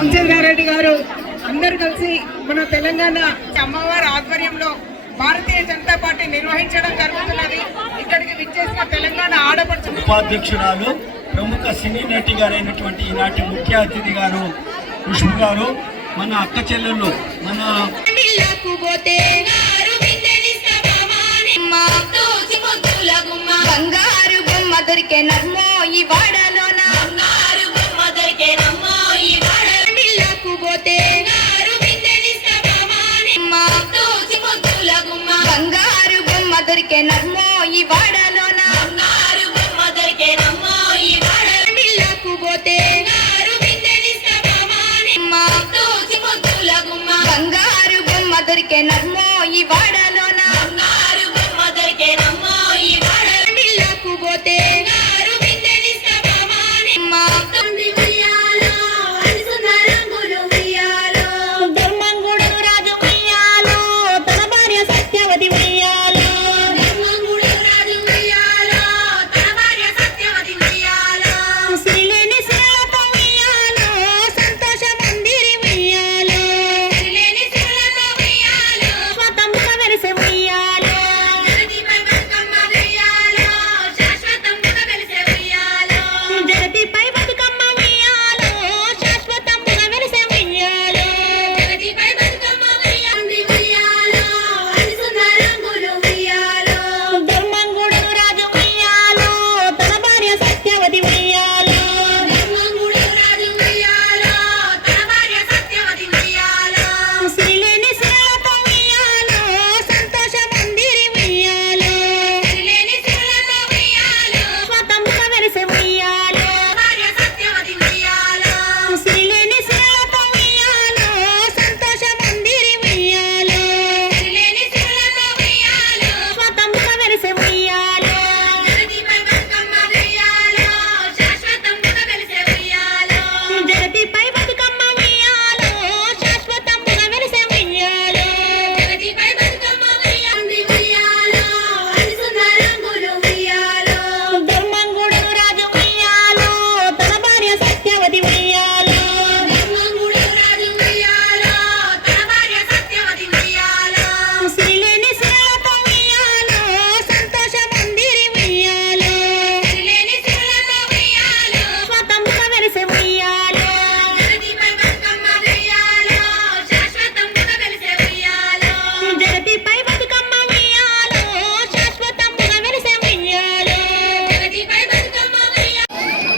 రామచంద్రారెడ్డి గారు అందరు కలిసి మన తెలంగాణ అమ్మవారి ఆధ్వర్యంలో భారతీయ జనతా పార్టీ నిర్వహించడం జరుగుతున్నది. ఇక్కడికి విచ్చేసిన తెలంగాణ ఆడపడుచు ఉపాధ్యక్షురాలు ప్రముఖ సినీ నటి గారైనటువంటి ఈనాటి ముఖ్య అతిథి గారు పుష్ప గారు మన అక్క చెల్లెళ్ళు మన బంగారు బొమ్మ దొరికే నమ్మో ఈ వాడలోన బంగారు బొమ్మ దొరికే నమ్మో ఈ వాడలకు పోతే బంగారు బొమ్మ దొరికే నమ్మో ఈ వాడలోన బంగారు బొమ్మ దొరికే నమ్మో ఈ వాడలకు పోతే బంగారు బొమ్మ దొరికే నమ్మో ఈ వాడలోన బంగారు బొమ్మ దొరికే నమ్మో ఈ వాడలకు పోతే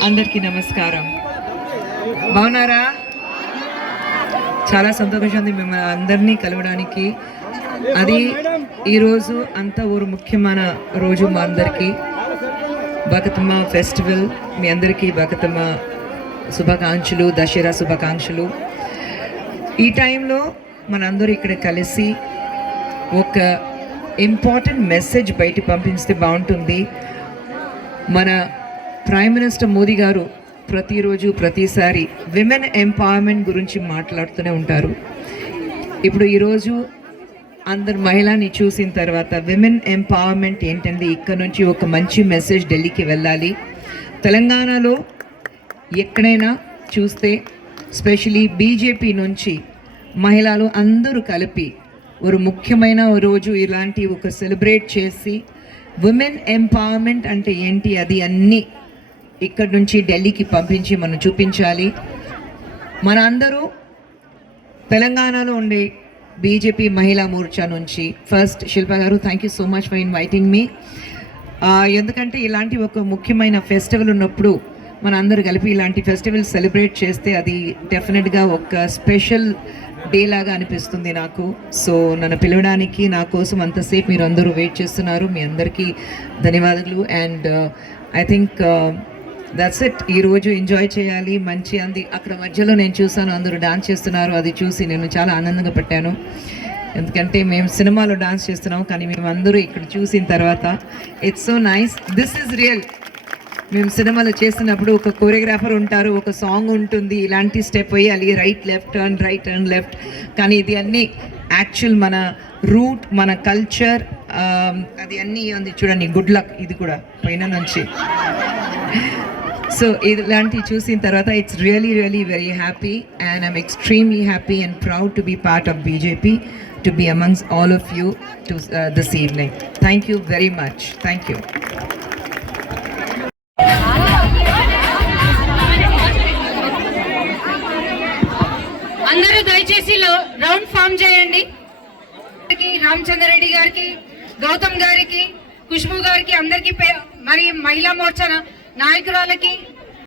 అందరికీ నమస్కారం. బాగున్నారా? చాలా సంతోషం ఉంది మిమ్మల్ని అందరినీ కలవడానికి. అది ఈరోజు అంత ఒక ముఖ్యమైన రోజు మా అందరికీ. బతుకమ్మ ఫెస్టివల్, మీ అందరికీ బతుకమ్మ శుభాకాంక్షలు, దసరా శుభాకాంక్షలు. ఈ టైంలో మనందరూ ఇక్కడ కలిసి ఒక ఇంపార్టెంట్ మెసేజ్ బయట పంపిస్తే బాగుంటుంది. మన ప్రైమ్ మినిస్టర్ మోదీ గారు ప్రతిరోజు ప్రతిసారి విమెన్ ఎంపవర్మెంట్ గురించి మాట్లాడుతూనే ఉంటారు. ఇప్పుడు ఈరోజు అందరు మహిళని చూసిన తర్వాత విమెన్ ఎంపవర్మెంట్ ఏంటంటే ఇక్కడ నుంచి ఒక మంచి మెసేజ్ ఢిల్లీకి వెళ్ళాలి. తెలంగాణలో ఎక్కడైనా చూస్తే స్పెషలీ బీజేపీ నుంచి మహిళలు అందరూ కలిపి ఒక ముఖ్యమైన రోజు ఇలాంటి ఒక సెలబ్రేట్ చేసి విమెన్ ఎంపవర్మెంట్ అంటే ఏంటి అది అన్నీ ఇక్కడ నుంచి ఢిల్లీకి పంపించి మనం చూపించాలి. మన అందరూ తెలంగాణలో ఉండే బీజేపీ మహిళా మోర్చా నుంచి first Shilpa garu, thank you so much for inviting మీ. ఎందుకంటే ఇలాంటి ఒక ముఖ్యమైన ఫెస్టివల్ ఉన్నప్పుడు మన అందరూ కలిపి ఇలాంటి ఫెస్టివల్ సెలబ్రేట్ చేస్తే అది డెఫినెట్గా ఒక స్పెషల్ డే లాగా అనిపిస్తుంది నాకు. సో నన్ను పిలవడానికి నా కోసం అంతసేపు మీరు అందరూ వెయిట్ చేస్తున్నారు. మీ అందరికీ ధన్యవాదాలు. And I think that's it. ఈరోజు ఎంజాయ్ చేయాలి మంచి అంది. అక్కడ మధ్యలో నేను చూసాను అందరూ డాన్స్ చేస్తున్నారు, అది చూసి నేను చాలా ఆనందంగా పట్టాను. ఎందుకంటే మేము సినిమాలో డాన్స్ చేస్తున్నాం, కానీ మేము అందరూ ఇక్కడ చూసిన తర్వాత it's so nice. This is real. మేము సినిమాలో చేసినప్పుడు ఒక కోరియోగ్రాఫర్ ఉంటారు, ఒక సాంగ్ ఉంటుంది, ఇలాంటి స్టెప్ వేయాలి, right left turn, right turn left. కానీ ఇది అన్నీ యాక్చువల్ మన రూట్, మన కల్చర్, అది అన్నీ ఉంది చూడండి. గుడ్ లక్ ఇది కూడా పైన నుంచి. సో ఇలాంటివి చూసిన తర్వాత it's really very happy and I'm extremely happy and proud to be part of BJP, to be amongst all of you to this evening. Thank you very much. Thank you. అందరూ దయచేసి round form చేయండి. రామచంద్రరెడ్డి గారికి, గౌతమ్ గారికి, ఖుష్బు గారికి, అందరికి మరి మహిళా మోర్చా నాయకురాలకి